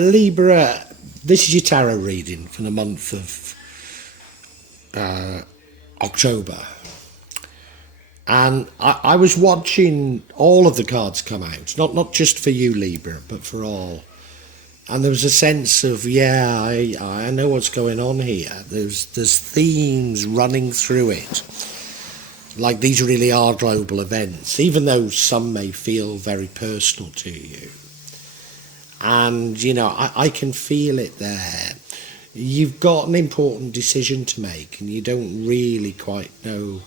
Libra, this is your tarot reading for the month of October. And I was watching all of the cards come out, not just for you, Libra, but for all. And there was a sense of, yeah, I know what's going on here. There's themes running through it. Like these really are global events, even though some may feel very personal to you. And, you know, I can feel it there. You've got an important decision to make and you don't really quite know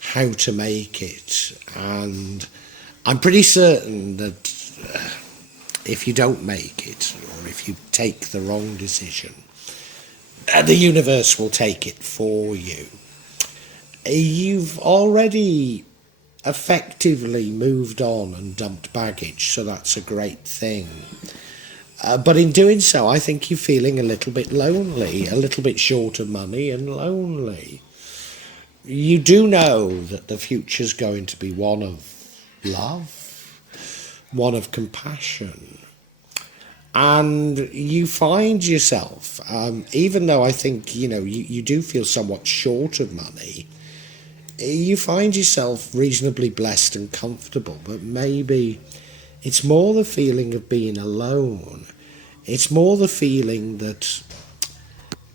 how to make it. And I'm pretty certain that if you don't make it, or if you take the wrong decision, the universe will take it for you. You've already effectively moved on and dumped baggage, so that's a great thing. But in doing so, I think you're feeling a little bit lonely, a little bit short of money and lonely. You do know that the future's going to be one of love, one of compassion. And you find yourself, even though I think, you know, you do feel somewhat short of money, you find yourself reasonably blessed and comfortable, but maybe it's more the feeling of being alone. It's more the feeling that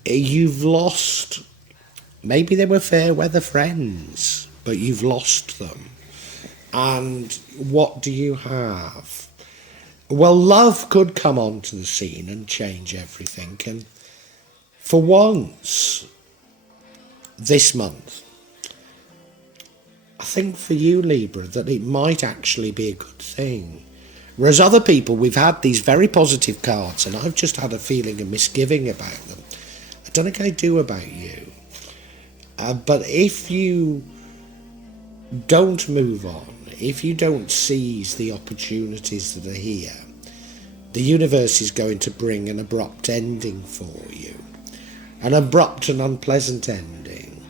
you've lost, maybe they were fair weather friends, but you've lost them. And what do you have? Well, love could come onto the scene and change everything. And for once, this month, I think for you, Libra, that it might actually be a good thing. Whereas other people, we've had these very positive cards and I've just had a feeling of misgiving about them. I don't think I do about you. But if you don't move on, if you don't seize the opportunities that are here, the universe is going to bring an abrupt ending for you. An abrupt and unpleasant ending.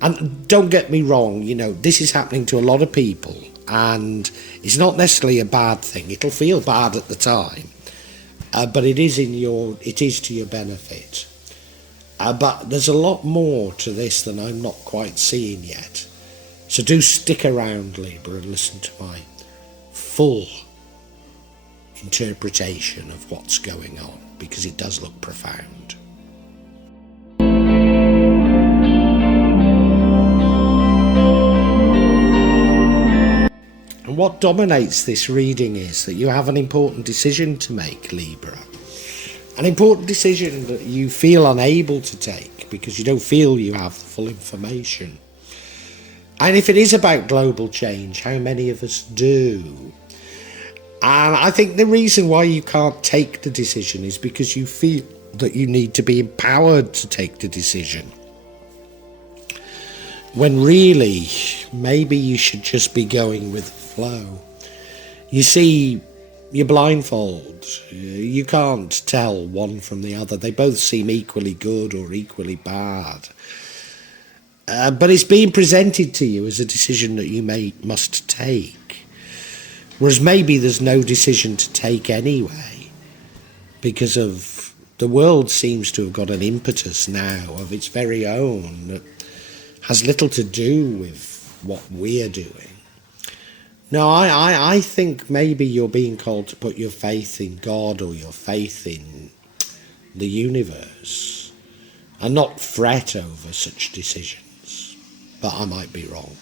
And don't get me wrong, you know, this is happening to a lot of people and it's not necessarily a bad thing. It'll feel bad at the time, but it is to your benefit. But there's a lot more to this than I'm not quite seeing yet. So do stick around, Libra, and listen to my full interpretation of what's going on, because it does look profound. And what dominates this reading is that you have an important decision to make, Libra. An important decision that you feel unable to take because you don't feel you have full information. And if it is about global change, how many of us do? And I think the reason why you can't take the decision is because you feel that you need to be empowered to take the decision. When really, maybe you should just be going with the flow. You see, you're blindfold. You can't tell one from the other. They both seem equally good or equally bad. But it's being presented to you as a decision that you must take. Whereas maybe there's no decision to take anyway, because of the world seems to have got an impetus now of its very own that has little to do with what we're doing. No, I think maybe you're being called to put your faith in God or your faith in the universe and not fret over such decisions. But I might be wrong.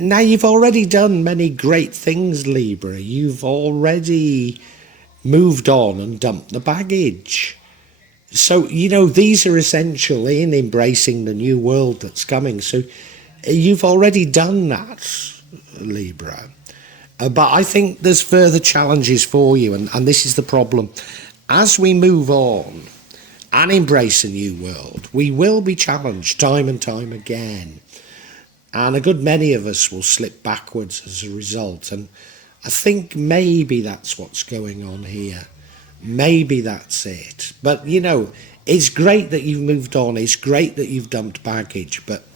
Now, you've already done many great things, Libra. You've already moved on and dumped the baggage. So, you know, these are essential in embracing the new world that's coming. So you've already done that, Libra. But I think there's further challenges for you. And this is the problem. As we move on and embrace a new world, we will be challenged time and time again. And a good many of us will slip backwards as a result. And I think maybe that's what's going on here. Maybe that's it. But, you know, it's great that you've moved on. It's great that you've dumped baggage. But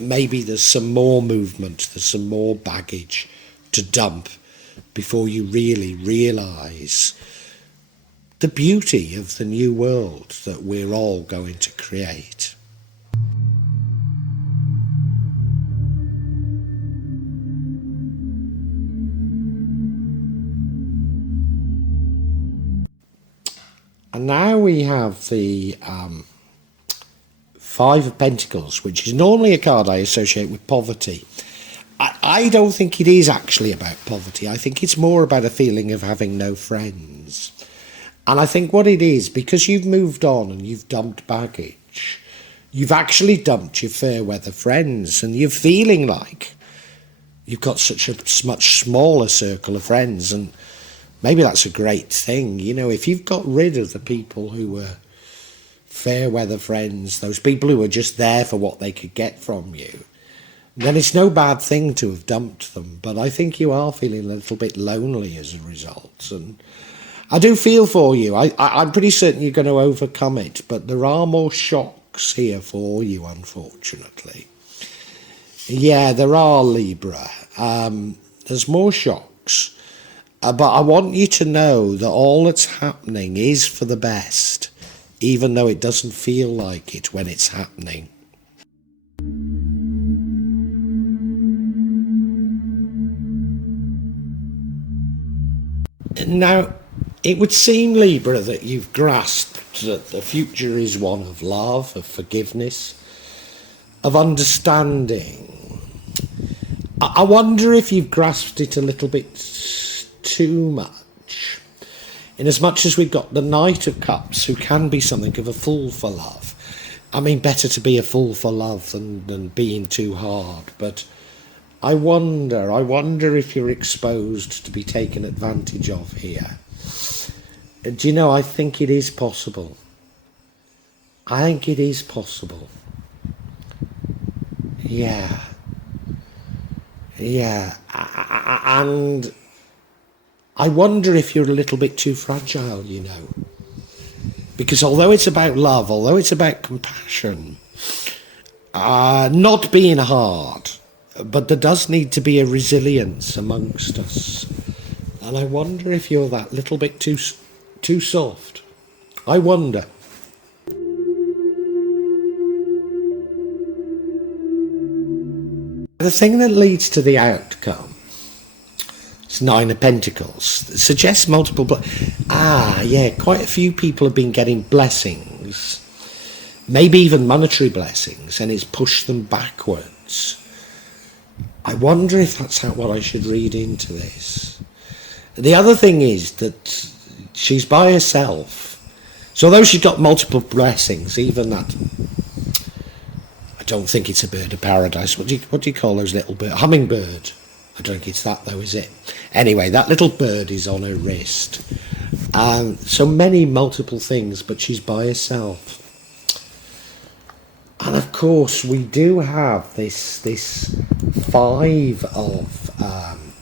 maybe there's some more movement, there's some more baggage to dump before you really realise the beauty of the new world that we're all going to create. And now we have the Five of Pentacles, which is normally a card I associate with poverty. I don't think it is actually about poverty. I think it's more about a feeling of having no friends. And I think what it is, because you've moved on and you've dumped baggage, you've actually dumped your fair weather friends, and you're feeling like you've got such a much smaller circle of friends. And maybe that's a great thing. You know, if you've got rid of the people who were fair weather friends, those people who were just there for what they could get from you, then it's no bad thing to have dumped them. But I think you are feeling a little bit lonely as a result. And I do feel for you. I'm pretty certain you're going to overcome it. But there are more shocks here for you, unfortunately. Yeah, there are, Libra. There's more shocks. But I want you to know that all that's happening is for the best, even though it doesn't feel like it when it's happening. Now, it would seem, Libra, that you've grasped that the future is one of love, of forgiveness, of understanding. I wonder if you've grasped it a little bit too much. In as much as we've got the Knight of Cups, who can be something of a fool for love. I mean, better to be a fool for love than being too hard. But I wonder if you're exposed to be taken advantage of here. Do you know, I think it is possible. I think it is possible. Yeah. And I wonder if you're a little bit too fragile, you know. Because although it's about love, although it's about compassion, not being hard, but there does need to be a resilience amongst us. And I wonder if you're that little bit too soft. I wonder. The thing that leads to the outcome, it's Nine of Pentacles. It suggests multiple... quite a few people have been getting blessings, maybe even monetary blessings, and it's pushed them backwards. I wonder if that's what I should read into this. The other thing is that she's by herself. So although she's got multiple blessings, even that... I don't think it's a bird of paradise. What do you call those little birds? Hummingbird. I don't think it's that though, is it? Anyway, that little bird is on her wrist. So many multiple things, but she's by herself. And of course, we do have this Five of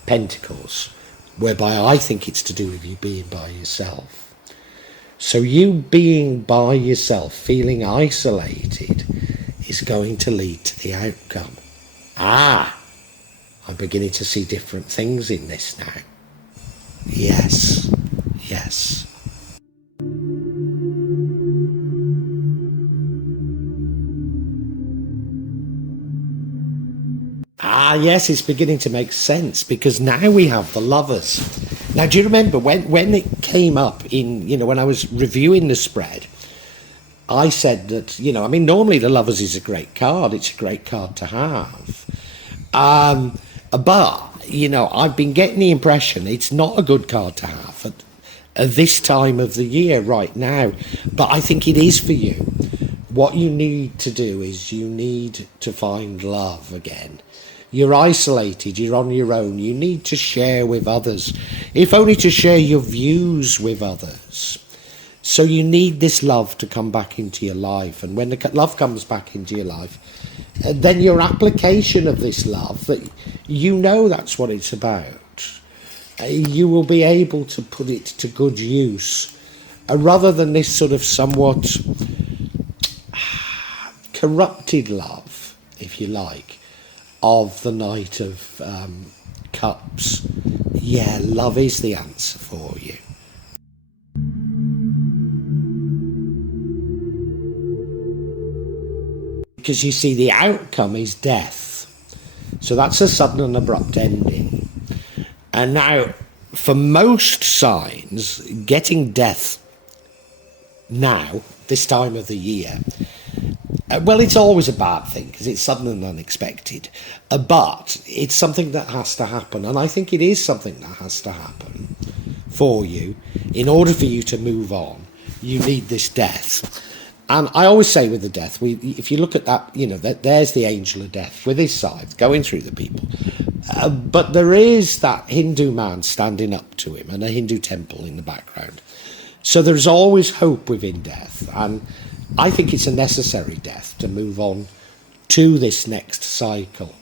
Pentacles, whereby I think it's to do with you being by yourself. So you being by yourself, feeling isolated, is going to lead to the outcome. I'm beginning to see different things in this now. Yes. Yes, it's beginning to make sense, because now we have the Lovers. Now, do you remember when it came up in, when I was reviewing the spread, I said that, normally the Lovers is a great card. It's a great card to have. But, I've been getting the impression it's not a good card to have at this time of the year right now. But I think it is for you. What you need to do is you need to find love again. You're isolated, you're on your own. You need to share with others, if only to share your views with others. So you need this love to come back into your life. And when the love comes back into your life, then your application of this love, that that's what it's about. You will be able to put it to good use, rather than this sort of somewhat corrupted love if you like, of the Knight of Cups, yeah, love is the answer for you. Because you see, the outcome is death. So that's a sudden and abrupt ending. And now, for most signs, getting death now, this time of the year, well, it's always a bad thing because it's sudden and unexpected. But it's something that has to happen. And I think it is something that has to happen for you. In order for you to move on, you need this death. And I always say with the death, if you look at that, you know, there's the angel of death with his scythe going through the people. But there is that Hindu man standing up to him and a Hindu temple in the background. So there's always hope within death. And I think it's a necessary death to move on to this next cycle.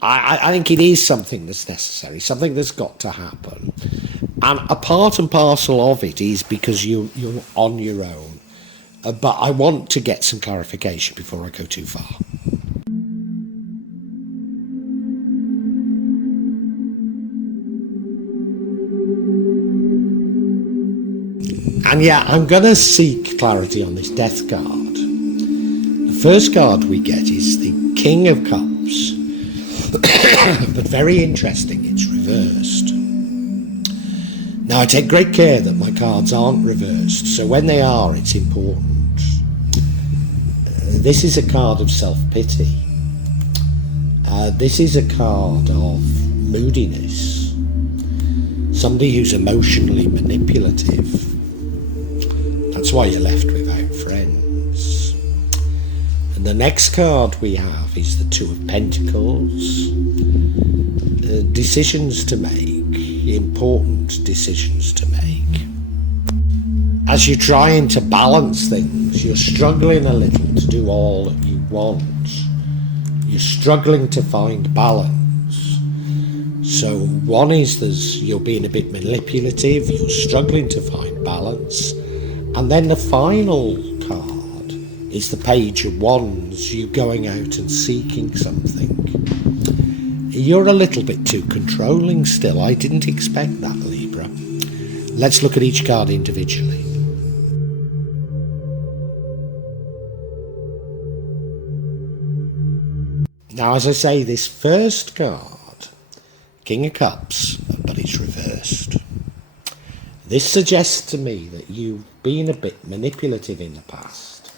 I think it is something that's necessary, something that's got to happen. And a part and parcel of it is because you're on your own. But I want to get some clarification before I go too far. And yeah, I'm going to seek clarity on this death card. The first card we get is the King of Cups. But very interesting, it's reversed. Now, I take great care that my cards aren't reversed, so when they are, it's important. This is a card of self-pity. This is a card of moodiness. Somebody who's emotionally manipulative. That's why you're left without friends. And the next card we have is the Two of Pentacles. Decisions to make, important decisions to make. As you're trying to balance things, you're struggling a little to do all that you want. You're struggling to find balance. So one is you're being a bit manipulative, you're struggling to find balance. And then the final card is the Page of Wands, you going out and seeking something. You're a little bit too controlling still. I didn't expect that, Libra. Let's look at each card individually. Now, as I say, this first card, King of Cups, but it's reversed. This suggests to me that you've been a bit manipulative in the past.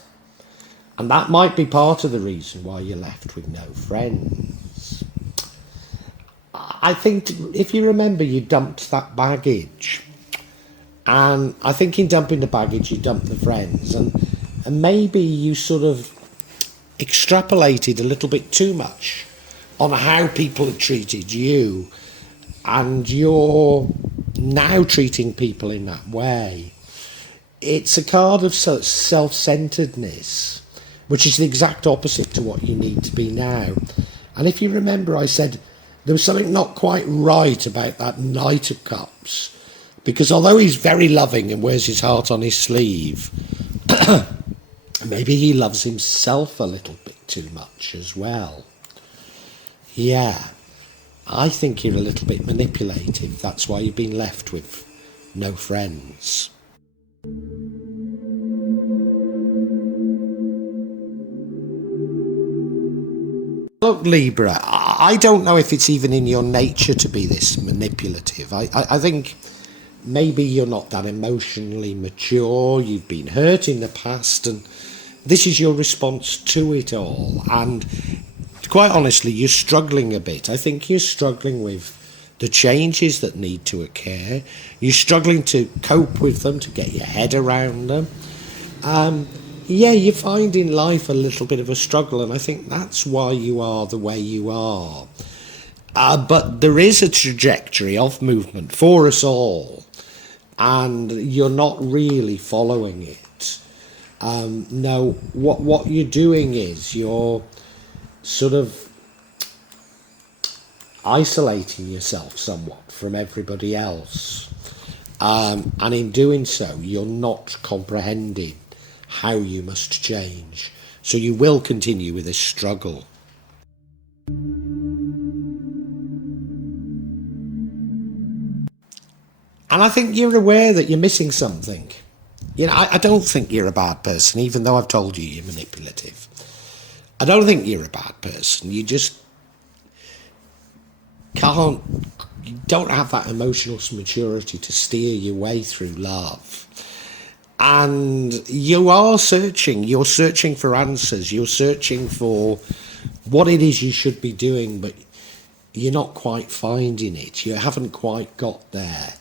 And that might be part of the reason why you're left with no friends. I think, if you remember, you dumped that baggage. And I think in dumping the baggage, you dumped the friends. And maybe you sort of extrapolated a little bit too much on how people had treated you. And you're now treating people in that way. It's a card of self-centeredness, which is the exact opposite to what you need to be now. And if you remember, I said there was something not quite right about that Knight of Cups, because although he's very loving and wears his heart on his sleeve, maybe he loves himself a little bit too much as well. Yeah, I think you're a little bit manipulative. That's why you've been left with no friends. Look, Libra, I don't know if it's even in your nature to be this manipulative. I think maybe you're not that emotionally mature, you've been hurt in the past, and this is your response to it all. And quite honestly, you're struggling a bit. I think you're struggling with the changes that need to occur. You're struggling to cope with them, to get your head around them. Yeah, you're finding life a little bit of a struggle, and I think that's why you are the way you are. But there is a trajectory of movement for us all, and you're not really following it. No, what you're doing is you're sort of isolating yourself somewhat from everybody else. And in doing so, you're not comprehending how you must change. So you will continue with this struggle. And I think you're aware that you're missing something. You know, I don't think you're a bad person, even though I've told you you're manipulative. I don't think you're a bad person. You just can't, you don't have that emotional maturity to steer your way through love. And you are searching. You're searching for answers. You're searching for what it is you should be doing, but you're not quite finding it. You haven't quite got there.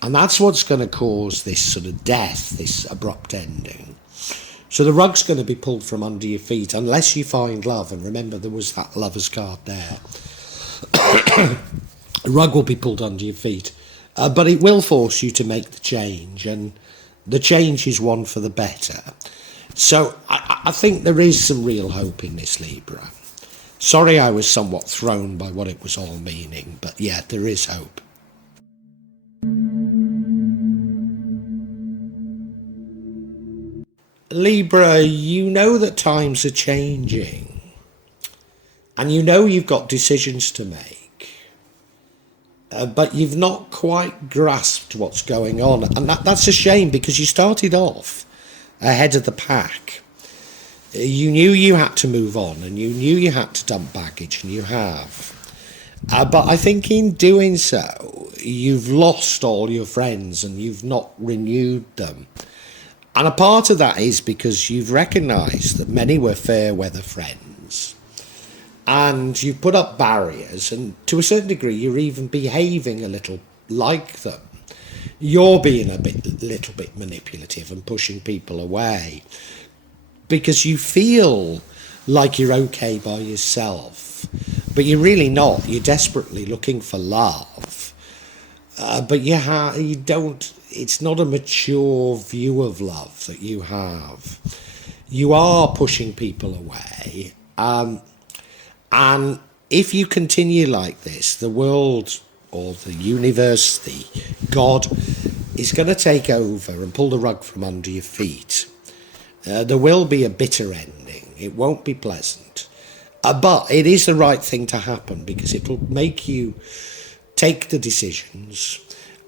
And that's what's going to cause this sort of death, this abrupt ending. So the rug's going to be pulled from under your feet unless you find love. And remember, there was that lover's card there. The rug will be pulled under your feet. But it will force you to make the change. And the change is one for the better. So I think there is some real hope in this, Libra. Sorry I was somewhat thrown by what it was all meaning. But yeah, there is hope. Libra, you know that times are changing, and you know you've got decisions to make, but you've not quite grasped what's going on, and that's a shame because you started off ahead of the pack. You knew you had to move on, and you knew you had to dump baggage, and you have. But I think in doing so, you've lost all your friends and you've not renewed them. And a part of that is because you've recognised that many were fair weather friends. And you've put up barriers, and to a certain degree, you're even behaving a little like them. You're being a little bit manipulative and pushing people away because you feel like you're okay by yourself, but you're really not. You're desperately looking for love, but you don't. It's not a mature view of love that you have. You are pushing people away, and if you continue like this, the world or the universe, the God, is going to take over and pull the rug from under your feet. There will be a bitter ending. It won't be pleasant. But it is the right thing to happen because it will make you take the decisions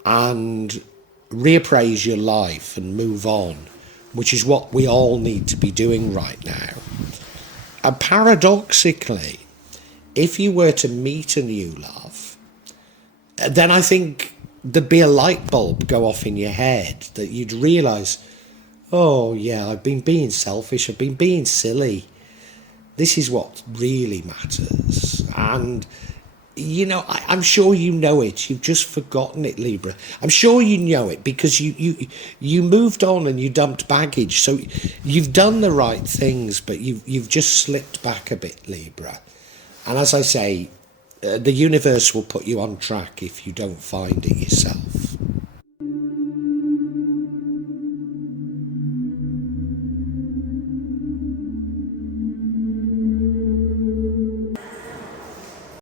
and reappraise your life and move on, which is what we all need to be doing right now. And paradoxically, if you were to meet a new love, then I think there'd be a light bulb go off in your head that you'd realise, oh yeah, I've been being selfish, I've been being silly. This is what really matters. And, you know, I'm sure you know it. You've just forgotten it, Libra. I'm sure you know it because you moved on and you dumped baggage. So you've done the right things, but you've just slipped back a bit, Libra. And as I say, the universe will put you on track if you don't find it yourself.